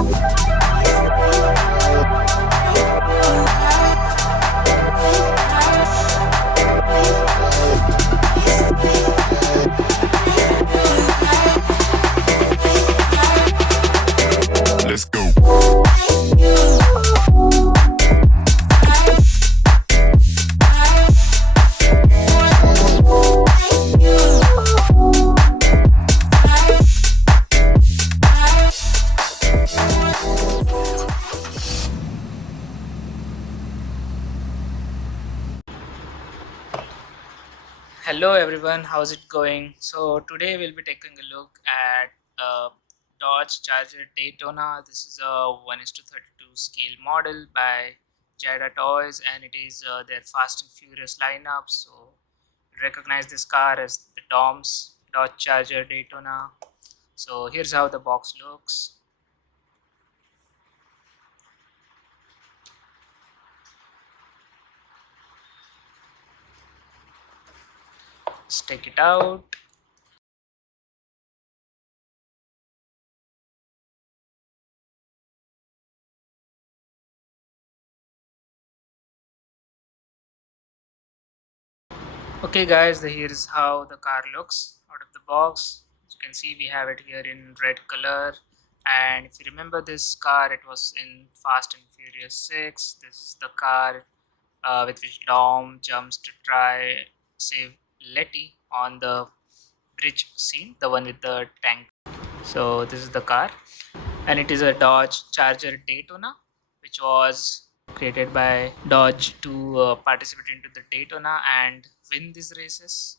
Let's go. Hello everyone, how's it going? So today we'll be taking a look at Dodge Charger Daytona. This is a 1:32 scale model by Jada Toys, and it is their Fast and Furious lineup. So you recognize this car as the DOMS Dodge Charger Daytona. So here's how the box looks. Let's take it out. Okay guys, here is how the car looks out of the box. As you can see, we have it here in red color, and if you remember this car, it was in Fast and Furious 6. This is the car with which Dom jumps to try save Letty on the bridge scene, the one with the tank. So this is the car, and it is a Dodge Charger Daytona, which was created by Dodge to participate into the Daytona and win these races.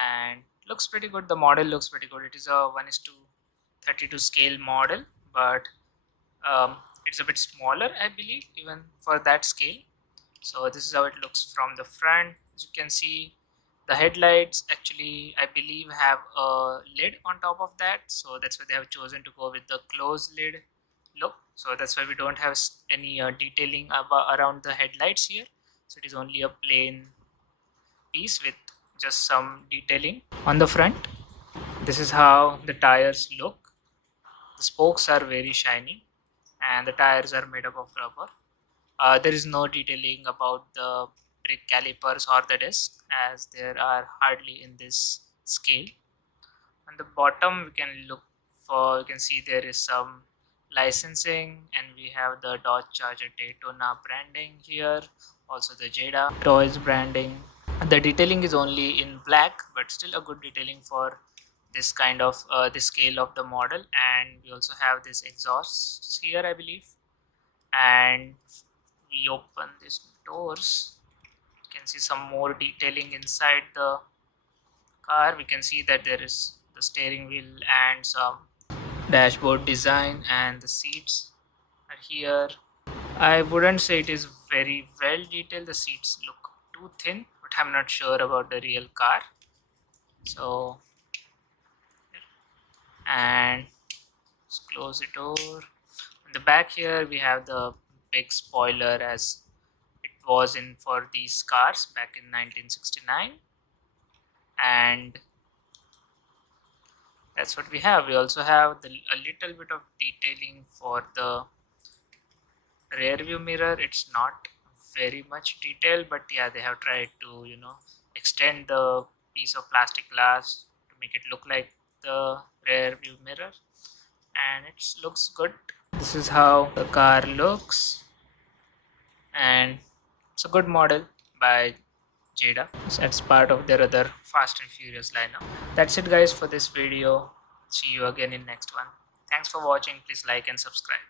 And looks pretty good. The model looks pretty good. It is a 1:32 scale model, but it's a bit smaller, I believe, even for that scale. So this is how it looks from the front. As you can see, the headlights actually, I believe, have a lid on top of that, so that's why they have chosen to go with the closed lid look. So that's why we don't have any detailing around the headlights here. So it is only a plain piece with just some detailing on the front. This is how the tires look. The spokes are very shiny and the tires are made up of rubber. There is no detailing about the brake calipers or the disc, as there are hardly in this scale. On the bottom we can look for, you can see there is some licensing, and we have the Dodge Charger Daytona branding here, also the Jada Toys branding. The detailing is only in black, but still a good detailing for this kind of the scale of the model. And we also have this exhausts here, I believe. And we open these doors, you can see some more detailing inside the car. We can see that there is the steering wheel and some dashboard design, and the seats are here. I wouldn't say it is very well detailed. The seats look too thin, but I'm not sure about the real car. So, and let's close the door. On the back here we have the big spoiler, as it was in for these cars back in 1969. And that's what we have. We also have a little bit of detailing for the rear view mirror. It's not very much detail, but yeah, they have tried to extend the piece of plastic glass to make it look like the rear view mirror, and it looks good. This is how the car looks, and it's a good model by Jada. That's part of their other Fast and Furious lineup. That's it guys for this video. See you again in next one. Thanks for watching. Please like and subscribe.